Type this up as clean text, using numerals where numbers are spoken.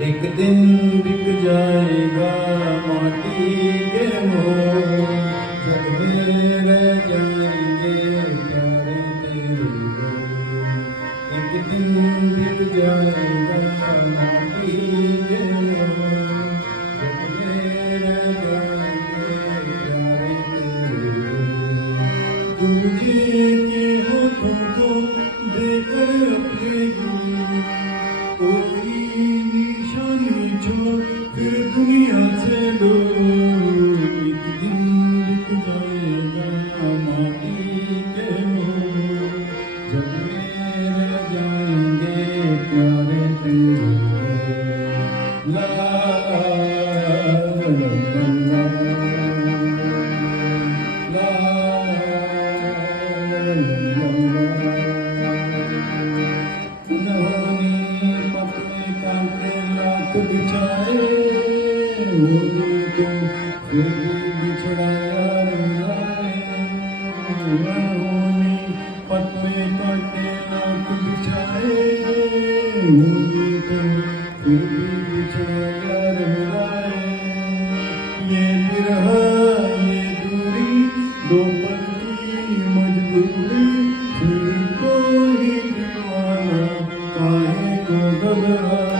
एक दिन बिक जाएगा माटी के मोल, जग में रह जाएंगे प्यारे तेरे बोल। एक दिन बिक जाएगा माटी के मोल, जग में रह जाएंगे प्यारे तेरे बोल। दूजी के होठों को देकर अपने कोई निशानी छोड़ फिर दुनिया से दूर। एक दिन बिक जाएगा माटी के मोल, जग में रह जाएंगे प्यारे तेरे बोल। ला ला ला बिछाए होगी तुम फिर भी बिछड़ाया होनी पतले काटे लाख बिछाए होगी तुम फिर भी बिछड़ाया ये बिरह ये दूरी दो पल की मजबूरी, फिर कोई दीवाना काहे को घबराए।